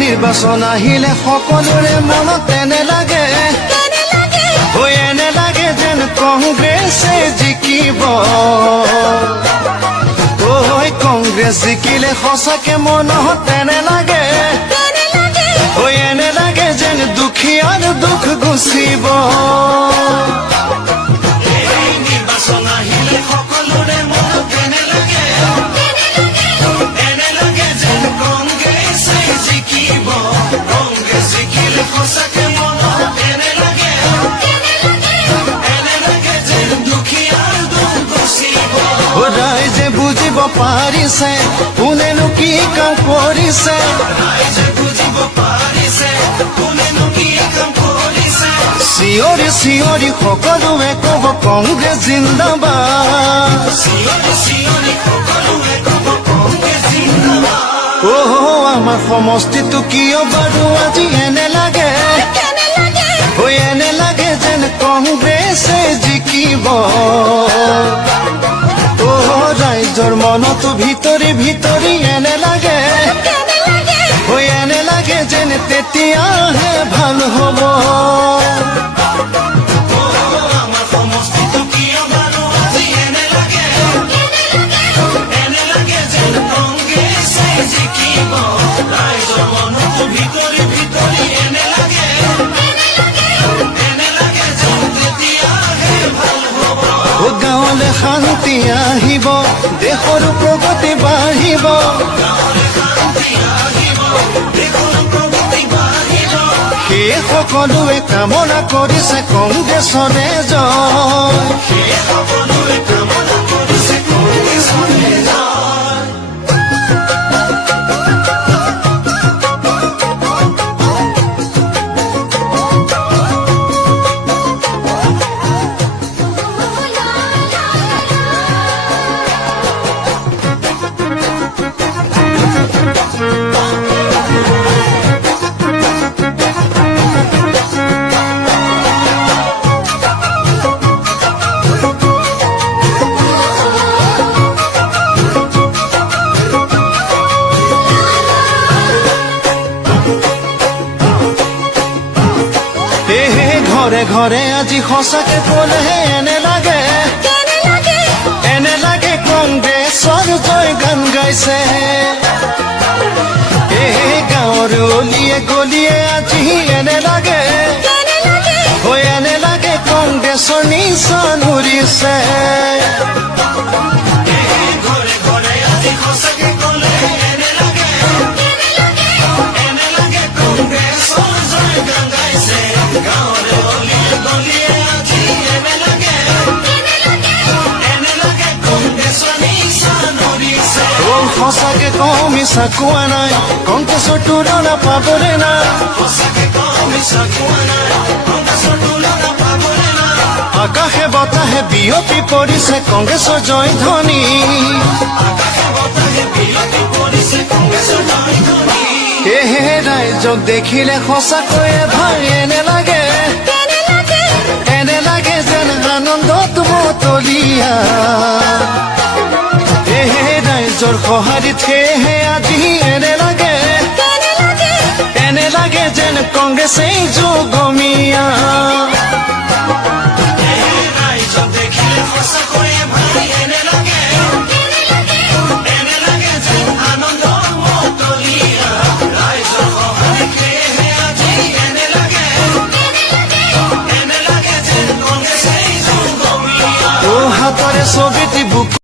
নিৰ্বাচন আহিলে সকলোৰে মনত এনে লাগে এনে লাগে যেন কংগ্ৰেছে জিকিব কংগ্ৰেছ জিকিলে সঁচাকে মনত এনে লাগে এনে লাগে যেন দুখীয়াৰ দুখ গুচিব নিৰ্বাচন আহিলে সকলোৰে মনত এনে লাগে যেন কংগ্ৰেছে জিকিব কংগ্ৰেছ জিকিলে সঁচাকে মনত এনে লাগে যেন দুখীয়াৰ দুখ গুচিব ৰাইজে বুজিব পাৰিছে কোনেনো কি কাম কৰিছে ৰাইজে বুজিব পাৰিছে কোনেনো কি কাম কৰিছে চিঞৰি চিঞৰি সকলোৱে ক'ব কংগ্ৰেছ জিন্দাবাদ চিঞৰি চিঞৰি সকলোৱে ক'ব কংগ্ৰেছ জিন্দাবাদ আমাৰ সমষ্টিটো কিয় বাৰু আজি এনে লাগে এনে লাগে যেন কংগ্ৰেছে জিকিব ৰাইজৰ মনতো ভিতৰি ভিতৰি এনে লাগে এনে লাগে যেন তেতিয়াহে ভাল হ'ব আমাৰ সমষ্টিটো কিয় বাৰু আজি এনে লাগে যেন কংগ্ৰেছে জিকিব ৰাইজৰ মনতো ভিতৰি ভিতৰি এনে লাগে যেন তেতিয়াহে ভাল হ'ব গাঁৱলৈ শান্তি আহিব দেশৰ প্ৰগতি বাঢ়িব সেই সকলোৱে কামনা কৰিছে কংগ্ৰেছৰে জয় ঘৰে ঘৰে আজি সঁচাকে ক'লেহে এনে লাগে কংগ্ৰেছৰ জয় গান গাইছে গাঁৱৰ অলিয়ে গলিয়ে আজি এনে লাগে কংগ্ৰেছৰ নিচান উৰিছে ঘৰে ঘৰে আজি সঁচাকে ক'লেহে এনে লাগে কংগ্ৰেছৰ জয় গান গাইছে গাঁৱৰ সঁচাকে কওঁ মিছা কোৱা নাই কংগ্ৰেছৰ তুলনা পাবলৈ নাই আকাশে বতাহে বিয়পি পৰিছে কংগ্ৰেছৰ জয় ধ্বনি সেয়েহে ৰাইজক দেখিলে সঁচাকৈয়ে ভাই এনে লাগে যেন আনন্দত মতলীয়া ৰাইজৰ সঁহাৰিত সেয়েহে আজি এনে লাগে যেন কংগ্ৰেছেই যোগমীয়া ৰাইজক দেখিলে সঁচাকৈয়ে ভাই এনে লাগে যেন আনন্দত মতলীয়া ৰাইজৰ সঁহাৰিত সেয়েহে আজি এনে লাগে যেন কংগ্ৰেছেই যোগমীয়া হাতৰে ছবিটি বুক